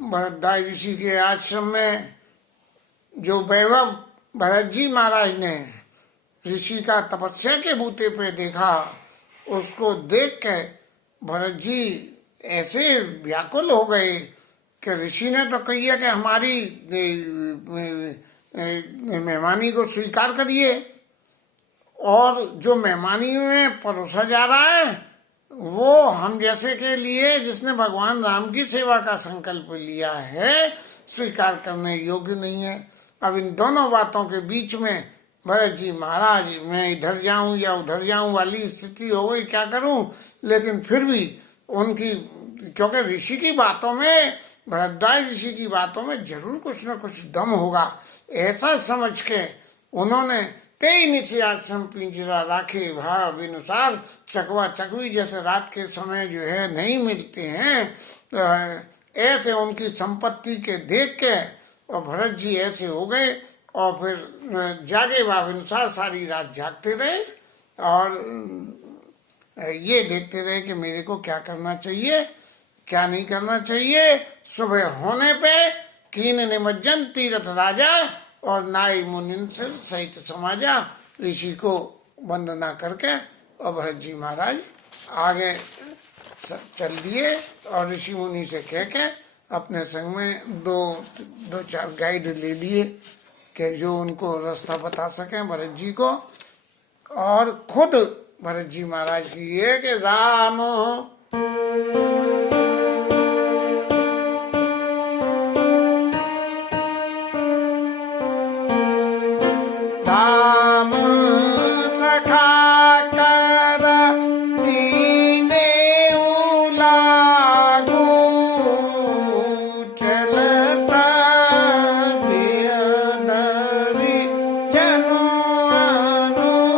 भरतदास ऋषि के आश्रम में जो वैभव भरत जी महाराज ने ऋषि का तपस्या के बूते पे देखा, उसको देख के भरत जी ऐसे व्याकुल हो गए कि ऋषि ने तो कही है कि हमारी मेहमानी को स्वीकार करिए, और जो मेहमानी में परोसा जा रहा है वो हम जैसे के लिए जिसने भगवान राम की सेवा का संकल्प लिया है स्वीकार करने योग्य नहीं है। अब इन दोनों बातों के बीच में भरत जी महाराज, मैं इधर जाऊं या उधर जाऊं वाली स्थिति हो गई, क्या करूं। लेकिन फिर भी उनकी, क्योंकि ऋषि की बातों में, भरतदास ऋषि की बातों में जरूर कुछ न कुछ दम होगा, ऐसा समझ के उन्होंने तेई नीचे आश्रम पिंजरा राखे भाव अनुसार, चकवा चकवी जैसे रात के समय जो है नहीं मिलते हैं, तो ऐसे उनकी संपत्ति के देख के और भरत जी ऐसे हो गए, और फिर जागे भाव अनुसार सारी रात जागते रहे और ये देखते रहे कि मेरे को क्या करना चाहिए क्या नहीं करना चाहिए। सुबह होने पे कीन निमज्जन तीरथ राजा और नाई मुनिन सहित समाजा, ऋषि को वंदना करके और भरत जी महाराज आगे चल दिए और ऋषि मुनि से कह के अपने संग में दो चार गाइड ले लिए कि जो उनको रास्ता बता सके भरत जी को। और खुद भरत जी महाराज की ये कि राम राम सखा कर दीने लागू, चलता दिया दरी जनु अनुरागू,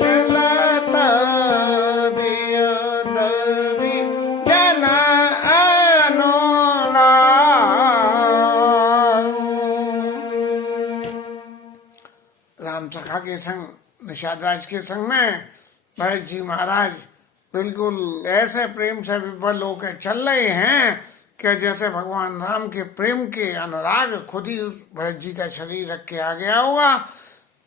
चलता दिया राम सखा के संग, निषाद राज के संग में भरत जी महाराज बिल्कुल ऐसे प्रेम से विफल होकर चल रहे हैं कि जैसे भगवान राम के प्रेम के अनुराग खुद ही भरत जी का शरीर रख के आ गया होगा।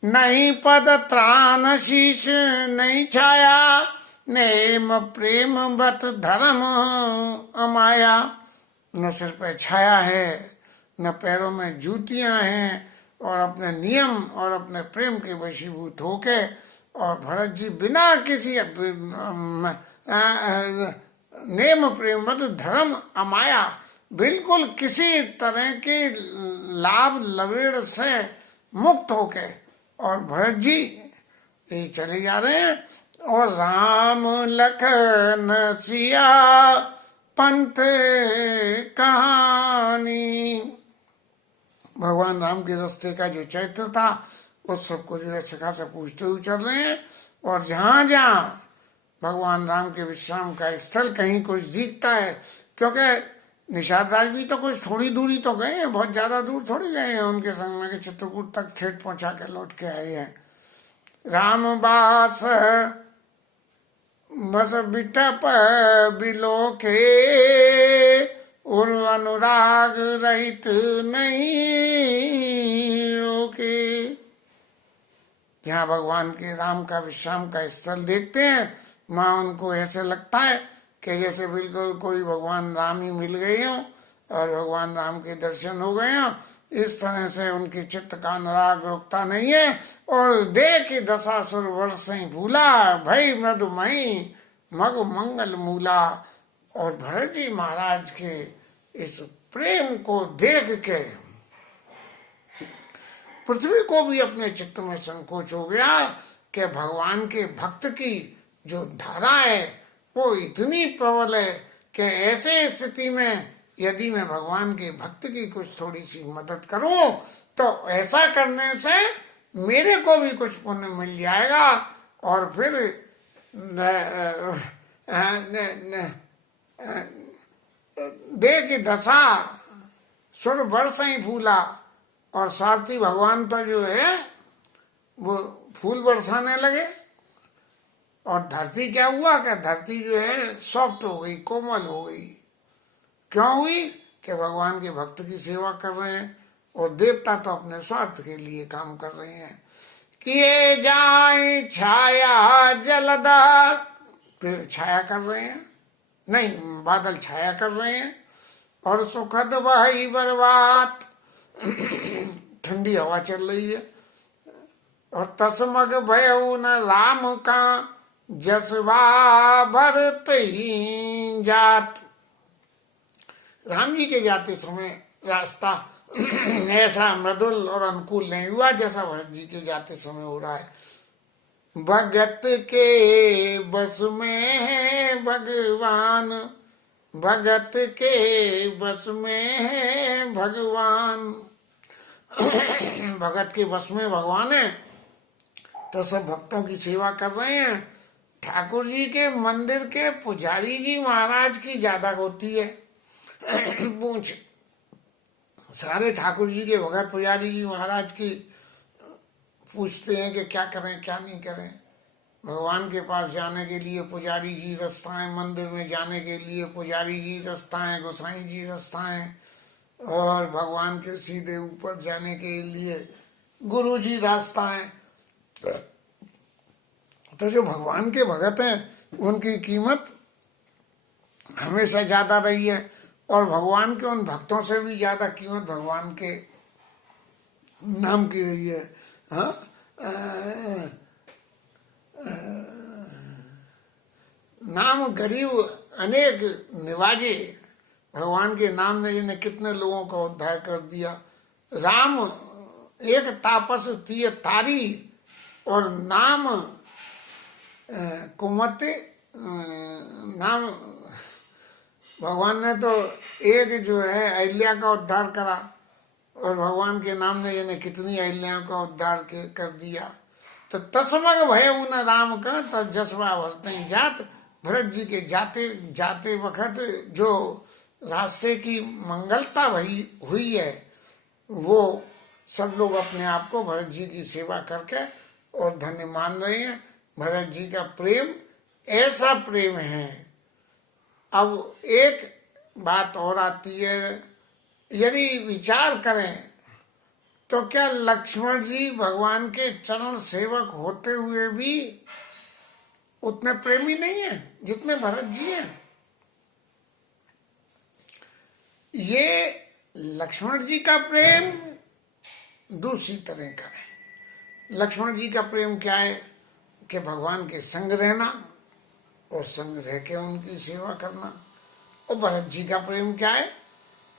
नहीं पद त्राण शीश नहीं छाया, नेम प्रेम बत धर्म अमाया। न सिर पे छाया है, न पैरों में जूतियां हैं, और अपने नियम और अपने प्रेम के वशीभूत होके, और भरत जी बिना किसी नेम प्रेम बत धर्म अमाया, बिल्कुल किसी तरह के लाभ लवेड़ से मुक्त होके, और भरत जी ये चले जा रहे हैं। और राम लखन सिया पंथ कहानी, भगवान राम के रास्ते का जो चरित्र था उस सबको जो है सखा से पूछते हुए चल रहे हैं। और जहां जहां भगवान राम के विश्राम का स्थल कहीं कुछ दिखता है, क्योंकि निषाद राज भी तो कुछ थोड़ी दूरी तो गए हैं, बहुत ज्यादा दूर थोड़ी गए हैं, उनके संग में चित्रकूट तक ठेठ पहुंचा के लौट के आए हैं। रामबास बस बिटप बिलो के, और अनुराग रहित नहीं ओके। जहाँ भगवान के राम का विश्राम का स्थल देखते हैं, वहाँ उनको ऐसे लगता है कि जैसे बिल्कुल कोई भगवान राम ही मिल गए हों और भगवान राम के दर्शन हो गए हों। इस तरह से उनके चित्त का अनुराग रुकता नहीं है। और देख दशासुर वर्ष भूला, भई मृदुमयी मग मंगल मूला। और भरत जी महाराज के इस प्रेम को देख के पृथ्वी को भी अपने चित्त में संकोच हो गया कि भगवान के भक्त की जो धारा है वो इतनी प्रबल है कि ऐसे स्थिति में यदि मैं भगवान के भक्त की कुछ थोड़ी सी मदद करूं तो ऐसा करने से मेरे को भी कुछ पुण्य मिल जाएगा। और फिर देख दशा सुर बरस ही फूला, और स्वार्थी भगवान तो जो है वो फूल बरसाने लगे। और धरती क्या हुआ कि धरती जो है सॉफ्ट हो गई, कोमल हो गई। क्यों हुई? कि भगवान के भक्त की सेवा कर रहे हैं, और देवता तो अपने स्वार्थ के लिए काम कर रहे हैं। किए जाए छाया जलदार, पेड़ छाया कर रहे हैं, नहीं बादल छाया कर रहे हैं। और सुखद वही बर्बाद, ठंडी हवा चल रही है। और तसमग भयउ न राम का, जसवा भरत ही जात। राम जी के जाते समय रास्ता ऐसा मृदुल और अनुकूल नहीं हुआ जैसा भरत जी के जाते समय हो रहा है। भगत के बस में है भगवान, भगत के बस में है भगवान। भगत के बस में भगवान है तो सब भक्तों की सेवा कर रहे हैं। ठाकुर जी के मंदिर के पुजारी जी महाराज की ज्यादा होती है पूछ। सारे ठाकुर जी के भगत पुजारी जी महाराज की पूछते हैं कि क्या करें क्या नहीं करें। भगवान के पास जाने के लिए पुजारी जी रास्ताएं, मंदिर में जाने के लिए पुजारी जी रास्ताएं, गोसाई जी रास्ताएं, और भगवान के सीधे ऊपर जाने के लिए गुरु जी रास्ताएं। तो जो भगवान के भगत हैं उनकी कीमत हमेशा ज्यादा रही है, और भगवान के उन भक्तों से भी ज्यादा कीमत भगवान के नाम की रही है। हाँ, नाम गरीब अनेक निवाजे, भगवान के नाम ने इन्हें कितने लोगों का उद्धार कर दिया। राम एक तापस तिय तारी, और नाम कुमते नाम भगवान ने तो एक जो है अहिल्या का उद्धार करा, और भगवान के नाम ने इन्हें कितनी अहिल्याओं का उद्धार कर दिया। तो तस्मग भय उन राम का तजस्वा भरते जात। भरत जी के जाते जाते वक्त जो रास्ते की मंगलता हुई है वो सब लोग अपने आप को भरत जी की सेवा करके और धन्य मान रहे हैं। भरत जी का प्रेम ऐसा प्रेम है। अब एक बात और आती है, यदि विचार करें तो क्या लक्ष्मण जी भगवान के चरण सेवक होते हुए भी उतने प्रेमी नहीं है जितने भरत जी हैं? ये लक्ष्मण जी का प्रेम दूसरी तरह का है। लक्ष्मण जी का प्रेम क्या है कि भगवान के संग रहना और संग रह के उनकी सेवा करना। और भरत जी का प्रेम क्या है?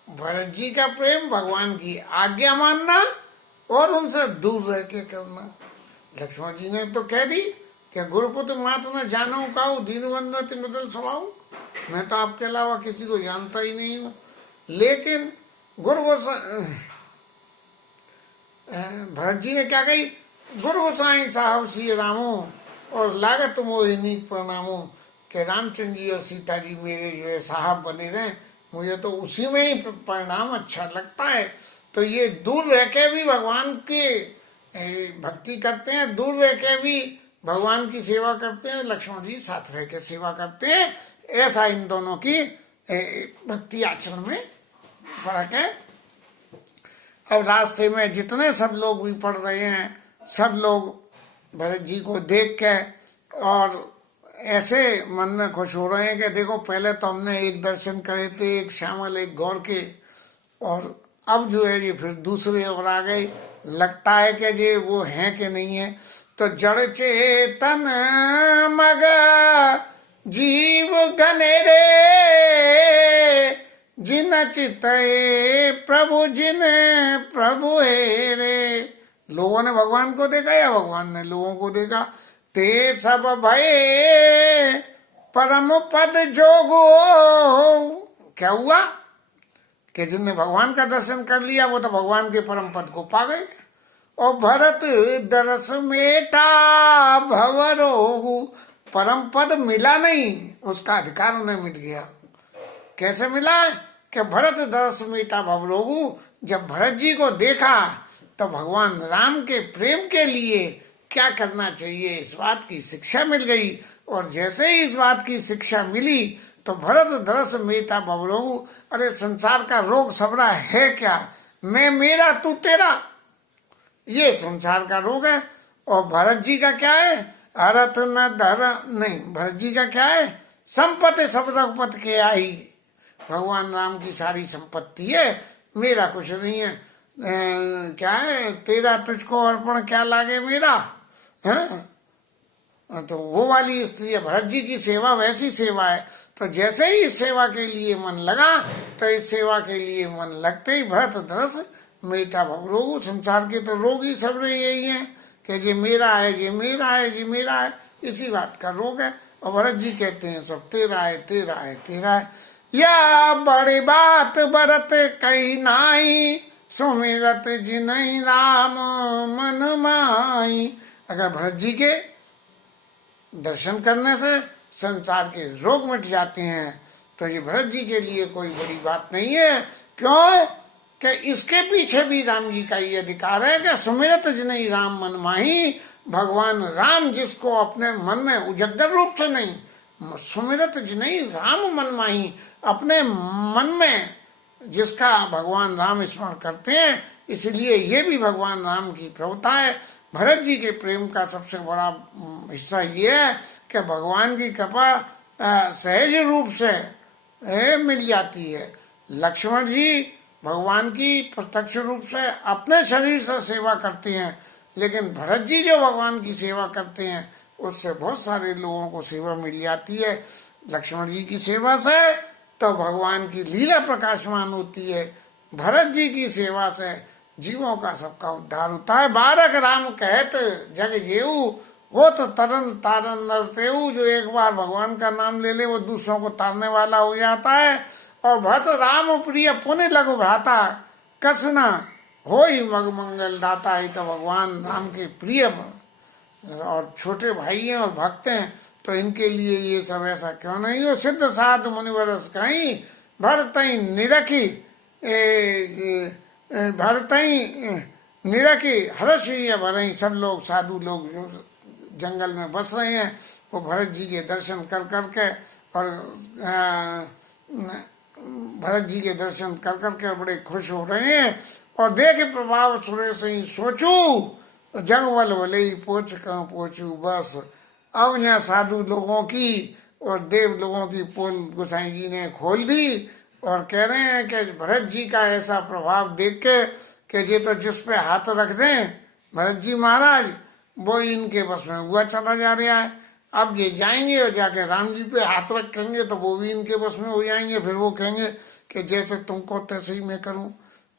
भरत जी का प्रेम भगवान की आज्ञा मानना और उनसे दूर रह के करना। लक्ष्मण जी ने तो कह दी कि गुरुपुत्र मात न जानो काऊ दीनबंधु तिन बदल स्वभाव, मैं तो आपके अलावा किसी को जानता ही नहीं हूँ। लेकिन भरत जी ने क्या कही? गुरु गोसाई साहब श्री रामो और लागत मोहिनी प्रणामो, कि रामचंद्र जी और सीता जी मेरे जो है साहब बने रहे, मुझे तो उसी में ही परिणाम अच्छा लगता है। तो ये दूर रह के भी भगवान के भक्ति करते हैं, दूर रह के भी भगवान की सेवा करते हैं। लक्ष्मण जी साथ रह के सेवा करते हैं। ऐसा इन दोनों की भक्ति आचरण में फर्क है। अब रास्ते में जितने सब लोग भी पढ़ रहे हैं, सब लोग भरत जी को देख के और ऐसे मन में खुश हो रहे हैं कि देखो, पहले तो हमने एक दर्शन करे थे, एक श्यामल एक गौर के, और अब जो है ये फिर दूसरे और आ गए। लगता है कि ये वो हैं कि नहीं है। तो जड़ चेतन मग जीव घनेरे, जिन चित प्रभु जिन प्रभु हेरे। लोगों ने भगवान को देखा या भगवान ने लोगों को देखा? ते सब भये परम पद जोगो। क्या हुआ कि जिनने भगवान का दर्शन कर लिया वो तो भगवान के परम पद को पा गए। और भरत दरस मेटा भवरोगु, परम पद मिला नहीं, उसका अधिकार उन्हें मिल गया। कैसे मिला? कि भरत दरस मेटा भवरोगु, जब भरत जी को देखा तो भगवान राम के प्रेम के लिए क्या करना चाहिए इस बात की शिक्षा मिल गई। और जैसे ही इस बात की शिक्षा मिली तो भरत दरस मेटा भवरोगु, अरे संसार का रोग सबरा है क्या? मैं मेरा तू तेरा, ये संसार का रोग है। और भरत जी का क्या है? हरत न धर नहीं, भरत जी का क्या है? संपत्ति सब रघुपत के आई। भगवान राम की सारी संपत्ति है, मेरा कुछ नहीं है। क्या है? तेरा तुझको अर्पण क्या लागे मेरा, है? तो वो वाली स्त्री है। भरत जी की सेवा वैसी सेवा है। तो जैसे ही इस सेवा के लिए मन लगा तो इस सेवा के लिए मन लगते ही भरत दरस मेटा भवरोगु, संसार के तो रोग ही सब यही है कि ये मेरा है, ये मेरा है, ये मेरा है, इसी बात का रोग है। और भरत जी कहते हैं सब तेरा है, तेरा है, तेरा है। या बड़ी बात भरत कही नाई, सुमिरत जिनहि राम मन माई। अगर भरत जी के दर्शन करने से संसार के रोग मिट जाते हैं तो ये भरत जी के लिए कोई बड़ी बात नहीं है। क्यों? कि इसके पीछे भी राम जी का ये अधिकार है कि सुमिरत जिनहि राम मन माही। भगवान राम जिसको अपने मन में उजग्गर रूप से नहीं, सुमिरत जिनहि राम मन माही, अपने मन में जिसका भगवान राम स्मरण करते हैं, इसलिए ये भी भगवान राम की प्रभुता है। भरत जी के प्रेम का सबसे बड़ा हिस्सा ये है कि भगवान की कृपा सहज रूप से मिल जाती है। लक्ष्मण जी भगवान की प्रत्यक्ष रूप से अपने शरीर से सेवा करते हैं, लेकिन भरत जी जो भगवान की सेवा करते हैं उससे बहुत सारे लोगों को सेवा मिल जाती है। लक्ष्मण जी की सेवा से तो भगवान की लीला प्रकाशमान होती है, भरत जी की सेवा से जीवों का सबका उद्धार होता है। बारक राम कहत जग जेऊ, वो तो तरन तारन नरतेऊ। जो एक बार भगवान का नाम ले ले वो दूसरों को तारने वाला हो जाता है। और भरत राम प्रिय पुण्य लघु भ्राता, कसना हो ही मग मंगल दाता। ही तो भगवान राम के प्रिय और छोटे भाई हैं और भक्त हैं, तो इनके लिए ये सब ऐसा क्यों नहीं हो। सिद्ध साध मुनिवरस कहीं भरत निरखी, भरत निरखी हर्ष हुई भरई, सब लोग साधु लोग जो जंगल में बस रहे हैं वो भरत जी के दर्शन कर करके और भरत जी के दर्शन कर करके बड़े खुश हो रहे हैं। और देखे प्रभाव सुरेश ही सोचू, जग वल वले ही पोच कहाँ पोचू बस। अब यहाँ साधु लोगों की और देव लोगों की पोल गोसाई जी ने खोल दी और कह रहे हैं कि भरत जी का ऐसा प्रभाव देख के कि ये तो जिस पे हाथ रख दें भरत जी महाराज वो इनके बस में हुआ चला जा रहा है। अब ये जाएंगे और जाके राम जी पे हाथ रखेंगे तो वो भी इनके बस में हो जाएंगे। फिर वो कहेंगे कि जैसे तुमको तैसे ही मैं करूं।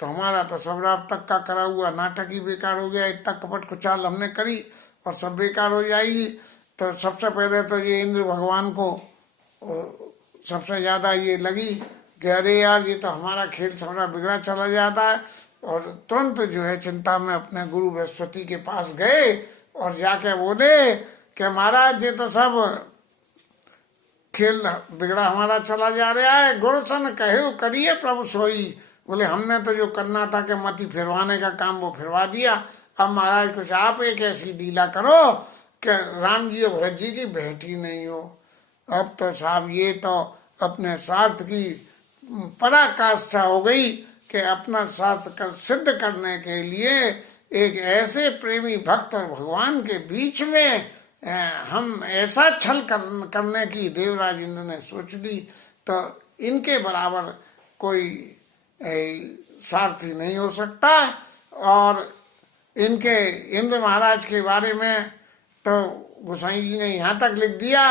तो हमारा तो सब रात तक का करा हुआ नाटक ही बेकार हो गया। इतना कपट कुचाल हमने करी और सब बेकार हो जाएगी। तो सबसे पहले तो ये इंद्र भगवान को सबसे ज्यादा ये लगी कि अरे यार ये तो हमारा खेल थोड़ा बिगड़ा चला जाता है। और तुरंत जो है चिंता में अपने गुरु बृहस्पति के पास गए और जाके बोले कि महाराज ये तो सब खेल बिगड़ा हमारा चला जा रहा है। गुरुसन कहे करिए प्रभु सोई। बोले हमने तो जो करना था कि मति फिरवाने का काम वो फिरवा दिया। अब महाराज कुछ आप एक ऐसी लीला करो कि राम जी और भरत जी की भेंट ही नहीं हो। अब तो साहब ये तो अपने स्वार्थ की पराकाष्ठा हो गई कि अपना स्वार्थ कर सिद्ध करने के लिए एक ऐसे प्रेमी भक्त और भगवान के बीच में हम ऐसा छल करने की देवराज इंद्र ने सोच ली। तो इनके बराबर कोई स्वार्थी नहीं हो सकता। और इनके इंद्र महाराज के बारे में तो गोसाई जी ने यहाँ तक लिख दिया,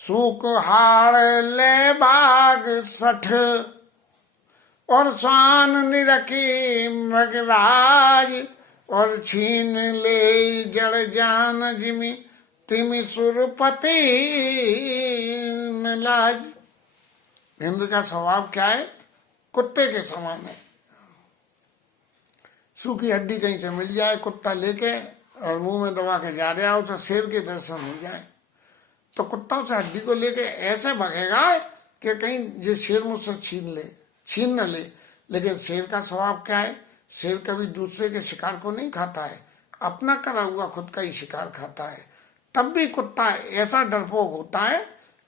सूख हाड़ ले भाग 60 और स्वान निरखी मृगराज और छीन ले जड़ जान जिमी तिमि सुरपति लाज। इंद्र का स्वभाव क्या है? कुत्ते के समान है। सूखी हड्डी कहीं से मिल जाए कुत्ता लेके और मुंह में दबा के जा रहा हो तो शेर के दर्शन हो जाए तो कुत्ता उस हड्डी को लेके ऐसे भगेगा कि कहीं ये शेर मुझसे छीन न ले। लेकिन शेर का स्वभाव क्या है? शेर कभी दूसरे के शिकार को नहीं खाता है, अपना करा हुआ खुद का ही शिकार खाता है। तब भी कुत्ता ऐसा डरपोक होता है।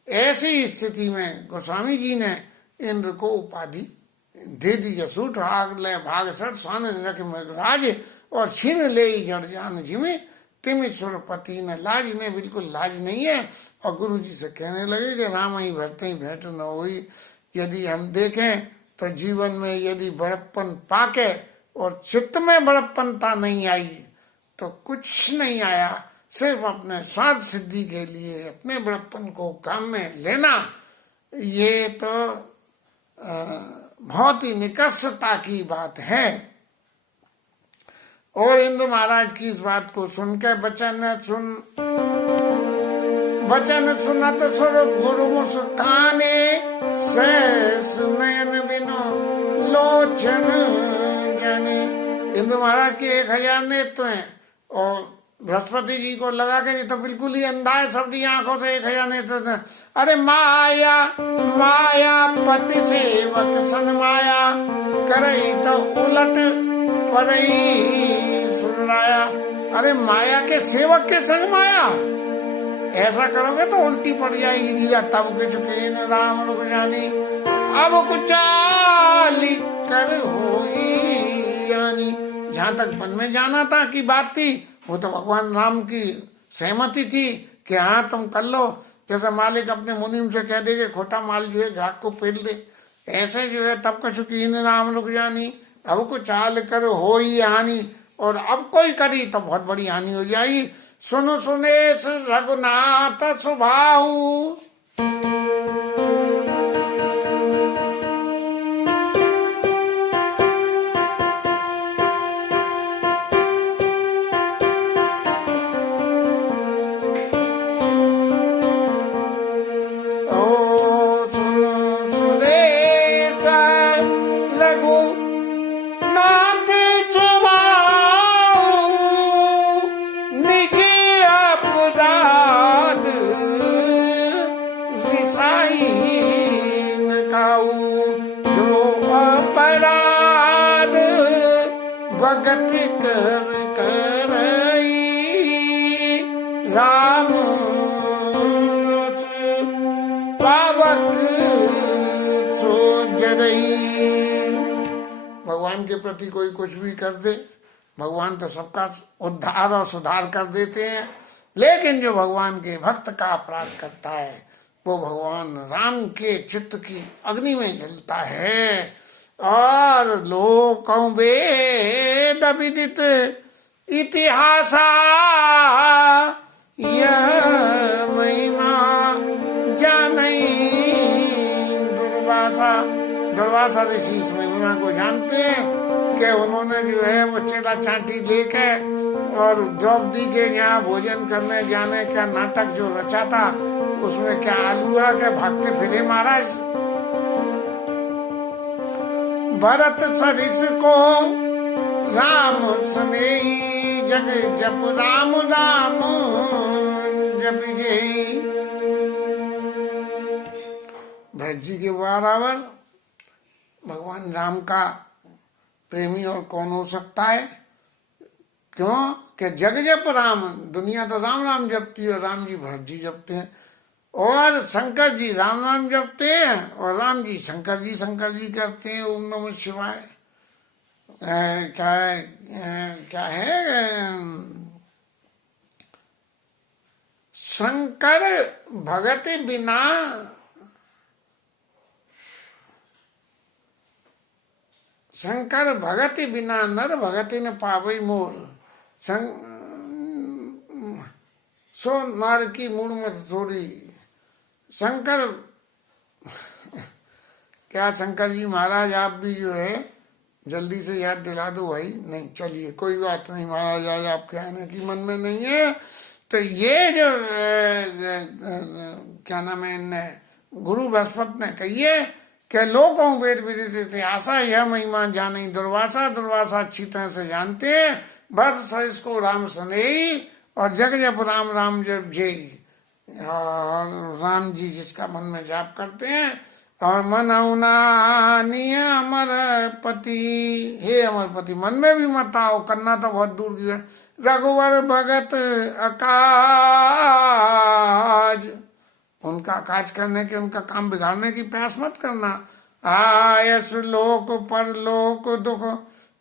ऐसी स्थिति में गोस्वामी जी ने इंद्र को उपाधि दे दी, सूठ आग ले भाग सठ स्वान राज और छीन ले जड़ जान जिमे तिमि सुरपति ने लाज। ने बिल्कुल लाज नहीं है। और गुरु जी से कहने लगे कि राम ही भरते ही भेंट न हुई। यदि हम देखें तो जीवन में यदि बड़प्पन पाके और चित्त में बड़प्पनता नहीं आई तो कुछ नहीं आया। सिर्फ अपने स्वार्थ सिद्धि के लिए अपने बड़प्पन को काम में लेना ये तो बहुत ही निकषता की बात है। और इंद्र महाराज की इस बात को सुनकर बचन सुनत सुर गुरु मुस्काने सहस नयन बिनो लोचन ज्ञानी। इंद्र महाराज के 1000 नेत्र हैं और बृहस्पति जी को लगा के तो बिल्कुल ही अंधा है, सबकी आंखों से 1000 नेत्र। अरे माया माया पति सेवक सन माया करई तो उलट परई सुनराया। अरे माया के सेवक के संग माया, ऐसा करोगे तो उल्टी पड़ जाएगी गिरा। तब के चुके न राम रुक जानी अब कुचाली कर होई यानी। जहां तक वन में जाना था की बात थी वो तो भगवान राम की सहमति थी कि हाँ तुम कर लो। जैसे मालिक अपने मुनिम से कह दे कि खोटा माल जो है ग्राहक को पेट दे, ऐसे जो है तब कछु की राम रुक जानी अब को चाल कर हो ही हानि। और अब कोई करी तो बहुत बड़ी हानि हो जाएगी। सुनो सुनेश रघुनाथ सुभाऊ के प्रति कोई कुछ भी कर दे, भगवान तो सबका उद्धार और सुधार कर देते हैं। लेकिन जो भगवान के भक्त का अपराध करता है वो भगवान राम के चित्त की अग्नि में जलता है। और लोकों वेद विदित इतिहासा यह महिमा जानई दुर्वासा। दुर्वासा ऋषि इस महिमा को जानते हैं कि उन्होंने जो है वो चेला चांटी लेके और द्रौपदी के यहाँ भोजन करने जाने का नाटक जो रचा था उसमें क्या आलूआ के भागते फिरे महाराज। भरत सरिस को राम सनेही जग जप राम राम जप जय। भरत जी के बराबर भगवान राम का प्रेमी और कौन हो सकता है? क्यों कि जग जप राम, दुनिया तो राम राम जपती है और राम जी भरत जी जपते हैं। और शंकर जी राम राम जपते हैं और राम जी शंकर जी करते हैं ओम नमः शिवाय। क्या है शंकर भगति बिना नर भगति न पावई मोर। सो नार की मूड में थोड़ी शंकर क्या शंकर जी महाराज आप भी जो है जल्दी से याद दिला दो भाई। नहीं चलिए कोई बात नहीं महाराज, आज आपके आने की मन में नहीं है। तो ये जो क्या नाम है इनने गुरु बृहस्पति ने कहिए कि लोकों वेद विदित इतिहासा यह महिमा जानी दुर्वासा। दुर्वासा अच्छी तरह से जानते हैं। भरत सरिस को राम सनेही और जग जप राम राम जप जय। और राम जी जिसका मन में जाप करते हैं और मन अमर पति, हे अमर पति मन में भी मत आओ, करना तो बहुत दूर की है। रघुवर भगत अकाज, उनका काज करने के उनका काम बिगाड़ने की प्रयास मत करना। आयस लोक पर लोक दुख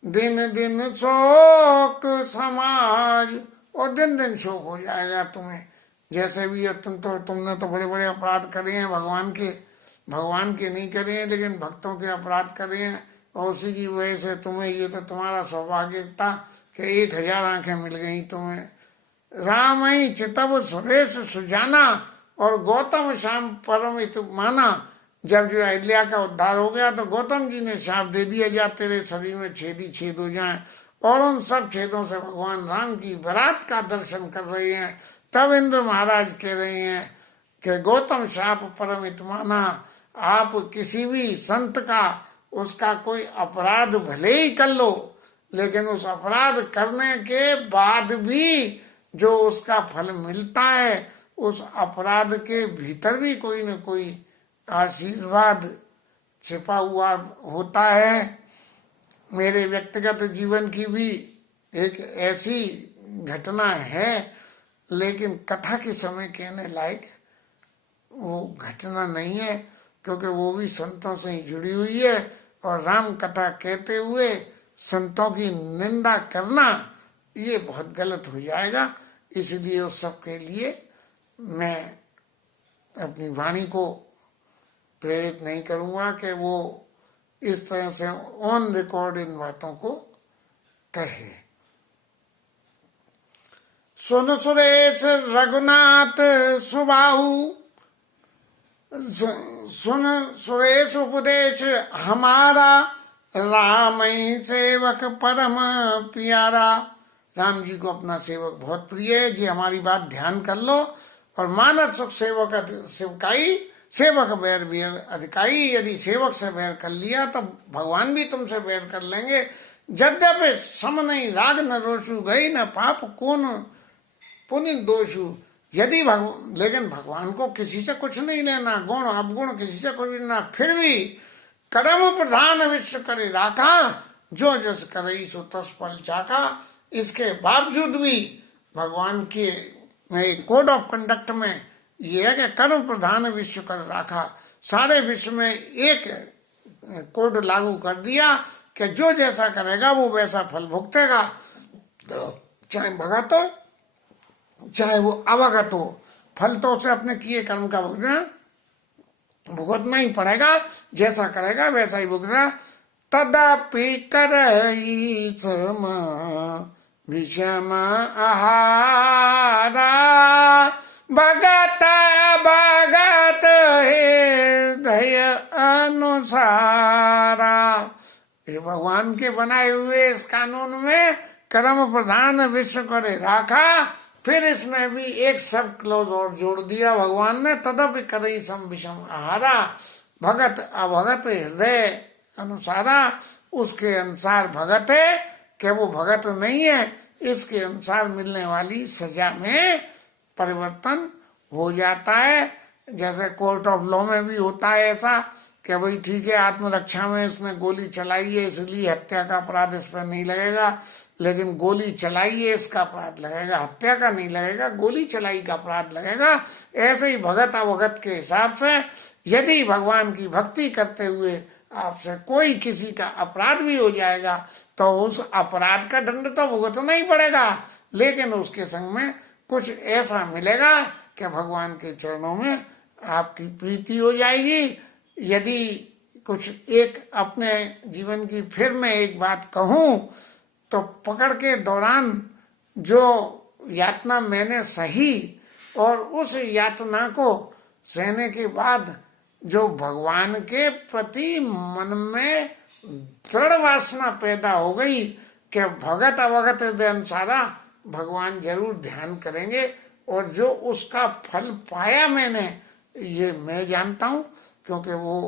दिन दिन शोक समाज, और दिन दिन शोक हो जाएगा तुम्हें। जैसे भी तुमने तो बड़े बड़े अपराध करे हैं भगवान के नहीं करे हैं, लेकिन भक्तों के अपराध करे हैं और उसी की वजह से तुम्हें, ये तो तुम्हारा सौभाग्य था कि 1000 आंखें मिल गई तुम्हें। राम ही चितव सुरेश सुजाना और गौतम श्याम परमित माना। जब जो अहिल्या का उद्धार हो गया तो गौतम जी ने शाप दे दिया जा तेरे शरीर में छेद ही छेद हो जाए, और उन सब छेदों से भगवान राम की बरात का दर्शन कर रहे हैं। तब इंद्र महाराज कह रहे हैं कि गौतम शाप परमित माना। आप किसी भी संत का उसका कोई अपराध भले ही कर लो, लेकिन उस अपराध करने के बाद भी जो उसका फल मिलता है उस अपराध के भीतर भी कोई न कोई आशीर्वाद छिपा हुआ होता है। मेरे व्यक्तिगत जीवन की भी एक ऐसी घटना है, लेकिन कथा के समय कहने लायक वो घटना नहीं है, क्योंकि वो भी संतों से ही जुड़ी हुई है। और राम कथा कहते हुए संतों की निंदा करना ये बहुत गलत हो जाएगा। इसलिए उस सब के लिए मैं अपनी वाणी को प्रेरित नहीं करूंगा कि वो इस तरह से ऑन रिकॉर्ड इन बातों को कहे। सुन सुरेश रघुनाथ सुबाहु, सुन सुरेश उपदेश हमारा, राम ही सेवक परम प्यारा। राम जी को अपना सेवक बहुत प्रिय है जी, हमारी बात ध्यान कर लो। और मानव सुख सेवक सेवकाई, सेवक बैर बैर अधिकाई। यदि सेवक से बैर कर लिया तो भगवान भी तुमसे बैर कर लेंगे। यद्यपि सम नहीं राग न रोषु, गई न पाप कौन पुण्य दोषु। यदि लेकिन भगवान को किसी से कुछ नहीं लेना, गुण अवगुण किसी से कुछ नहीं लेना, फिर भी कर्म प्रधान विश्व करे राखा, जो जस करे सो तस फल चाका। इसके बावजूद भी भगवान के में कोड ऑफ कंडक्ट में ये है कि कर्म प्रधान विश्व कर राखा। सारे विश्व में एक कोड लागू कर दिया कि जो जैसा करेगा वो वैसा फल भुगतेगा, चाहे भगत हो चाहे वो अवगत हो, फल तो उसे अपने किए कर्म का भुगतना ही पड़ेगा, जैसा करेगा वैसा ही भुगतना। तदपि करई सम विषम आहारा, भगत भगत हृदय अनुसारा। ये भगवान के बनाए हुए इस कानून में कर्म प्रधान विश्व करे राखा, फिर इसमें भी एक सब क्लोज और जोड़ दिया भगवान ने, तदपि करई सम विषम आहारा, भगत अभगत हृदय अनुसारा। उसके अनुसार भगत है कि वो भगत नहीं है, इसके अनुसार मिलने वाली सजा में परिवर्तन हो जाता है। जैसे कोर्ट ऑफ लॉ में भी होता है ऐसा कि भाई ठीक है, आत्मरक्षा में इसने गोली चलाई है इसलिए हत्या का अपराध इस पर नहीं लगेगा, लेकिन गोली चलाई है इसका अपराध लगेगा, हत्या का नहीं लगेगा, गोली चलाई का अपराध लगेगा। ऐसे ही भगत अवगत के हिसाब से यदि भगवान की भक्ति करते हुए आपसे कोई किसी का अपराध भी हो जाएगा तो उस अपराध का दंड तो भुगतना ही पड़ेगा, लेकिन उसके संग में कुछ ऐसा मिलेगा कि भगवान के चरणों में आपकी प्रीति हो जाएगी। यदि कुछ एक अपने जीवन की फिर मैं एक बात कहूं तो पकड़ के दौरान जो यातना मैंने सही और उस यातना को सहने के बाद जो भगवान के प्रति मन में दृढ़ वासना पैदा हो गई कि भगत अवगत हृदय अनुसारा भगवान जरूर ध्यान करेंगे, और जो उसका फल पाया मैंने ये मैं जानता हूँ, क्योंकि वो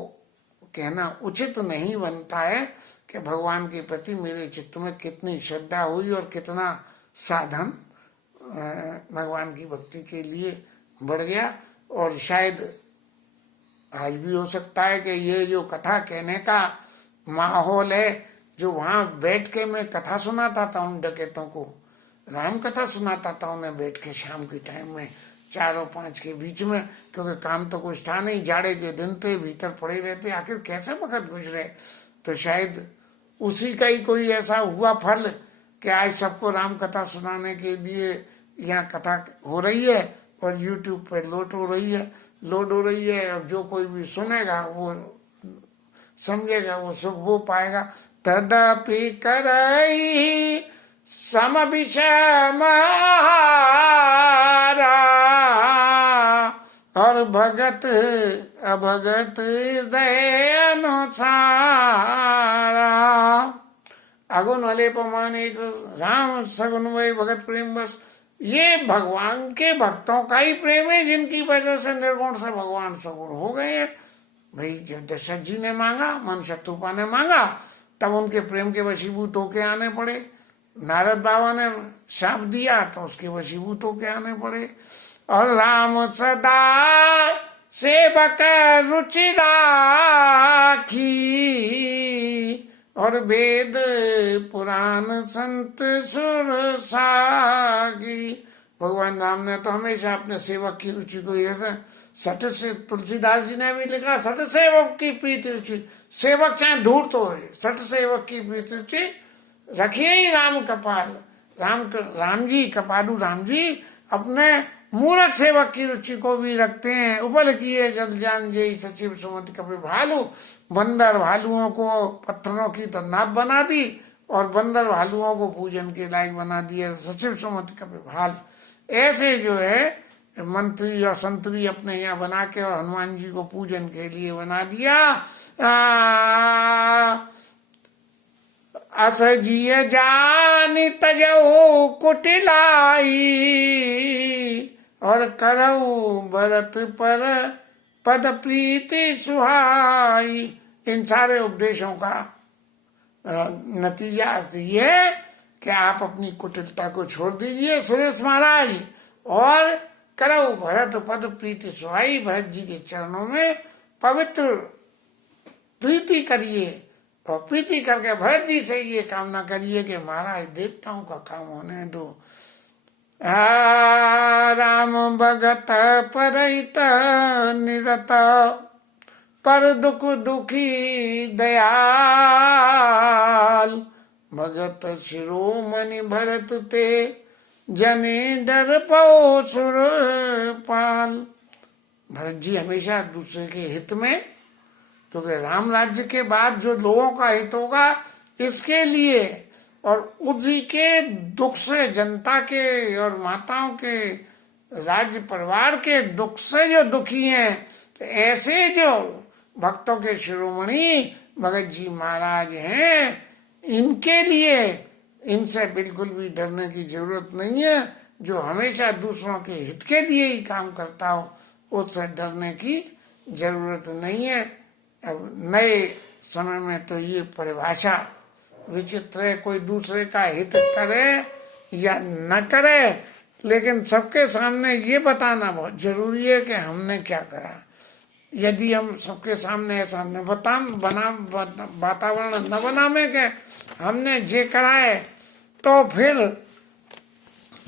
कहना उचित नहीं बनता है कि भगवान के प्रति मेरे चित्त में कितनी श्रद्धा हुई और कितना साधन भगवान की भक्ति के लिए बढ़ गया। और शायद आज भी हो सकता है कि ये जो कथा कहने का माहौल है, जो वहां बैठ के मैं कथा सुनाता था उन डकैतों को, राम कथा सुनाता था उन्हें बैठ के शाम के टाइम में 4 और 5 के बीच में, क्योंकि काम तो कुछ था नहीं, जाड़े के दिन थे, भीतर पड़े रहते, आखिर कैसे वक्त गुजरे। तो शायद उसी का ही कोई ऐसा हुआ फल कि आज सबको राम कथा सुनाने के लिए यहाँ कथा हो रही है और यूट्यूब पे लोड हो रही है। और जो कोई भी सुनेगा वो समझेगा, वो सुख वो पाएगा। तदपि करई सम विषम आहारा, और भगत अभगत हृदय अनुसारा। अगुण अलेपमान एक राम सगुण वही भगत प्रेम बस। ये भगवान के भक्तों का ही प्रेम है जिनकी वजह से निर्गुण से भगवान सगुण हो गए हैं। भाई जब दशरथ जी ने मांगा, मन शत्रुपा ने मांगा, तब उनके प्रेम के वशीभूत होके आने पड़े। नारद बाबा ने शाप दिया तो उसके वशीभूत होके आने पड़े। और राम सदा सेवक रुचि राखी, और वेद पुराण संत सुर सागी। भगवान राम ने तो हमेशा अपने सेवक की रुचि को ये सठ से, तुलसीदास जी ने भी लिखा, सठ सेवक की प्रीति रुचि, सेवक चाहे धूर्त हो, सठ सेवक की प्रीति रुचि रखिए ही राम कपाल। राम जी कपालू राम जी अपने मूर्ख सेवक की रुचि को भी रखते हैं। उपल किए जल जान जय सचिव सुमति कपि भालू। बंदर भालुओं को पत्थरों की तो नाप बना दी और बंदर भालुओं को पूजन के लायक बना दिया, सचिव सुमति कपि भाल। ऐसे जो है मंत्री और संतरी अपने यहाँ बना के और हनुमान जी को पूजन के लिए बना दिया। असजिय जानी तजऊ कुटिलाई, और करऊ भरत पर पद प्रीति सुहाई। इन सारे उपदेशों का नतीजा अर्थ ये कि आप अपनी कुटिलता को छोड़ दीजिए सुरेश महाराज, और करऊ भरत पद प्रीति सुहाई। भरत जी के चरणों में पवित्र प्रीति करिए, और प्रीति करके भरत जी से ये कामना करिए कि महाराज देवताओं का काम होने दो। राम भगत परहित निरत, पर दुख दुखी दयाल। भगत शिरोमणि भरत ते जने डर पो सुर पाल। भरत जी हमेशा दूसरे के हित में, क्योंकि राम राज्य के बाद जो लोगों का हित होगा इसके लिए, और उसी के दुख से, जनता के और माताओं के, राज्य परिवार के दुख से जो दुखी हैं, तो ऐसे जो भक्तों के शिरोमणि भगत जी महाराज हैं, इनके लिए, इनसे बिल्कुल भी डरने की जरूरत नहीं है। जो हमेशा दूसरों के हित के लिए ही काम करता हो, उससे डरने की जरूरत नहीं है। अब नए समय में तो ये परिभाषा विचित्र है, कोई दूसरे का हित करे या न करे, लेकिन सबके सामने ये बताना बहुत जरूरी है कि हमने क्या करा। यदि हम सबके सामने ऐसा न वातावरण न बनावे के हमने जे कराए, तो फिर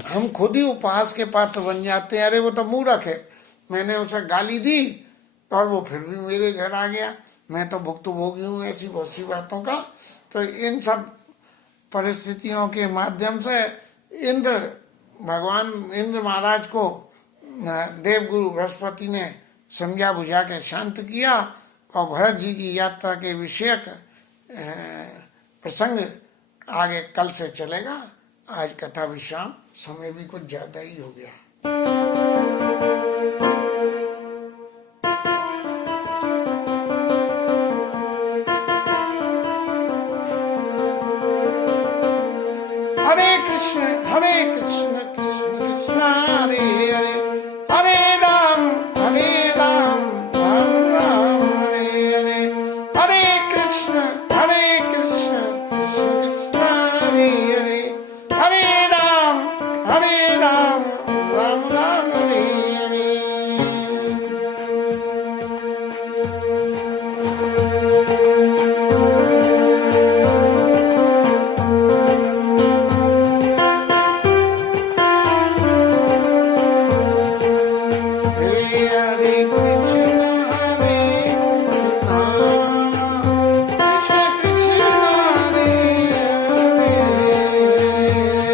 हम खुद ही उपहास के पात्र बन जाते हैं। अरे वो तो मूर्ख है, मैंने उसे गाली दी और वो फिर भी मेरे घर आ गया, मैं तो भुक्तभोगी हूँ ऐसी बहुत सी बातों का। तो इन सब परिस्थितियों के माध्यम से भगवान इंद्र महाराज को देवगुरु बृहस्पति ने समझा बुझा के शांत किया, और भरत जी की यात्रा के विषयक प्रसंग आगे कल से चलेगा। आज कथा विश्राम, समय भी कुछ ज्यादा ही हो गया। हरे कृष्ण कृष्ण कृष्ण हरे हरे, हरे राम राम राम हरे हरे, हरे कृष्ण कृष्ण कृष्ण हरे हरे, हरे राम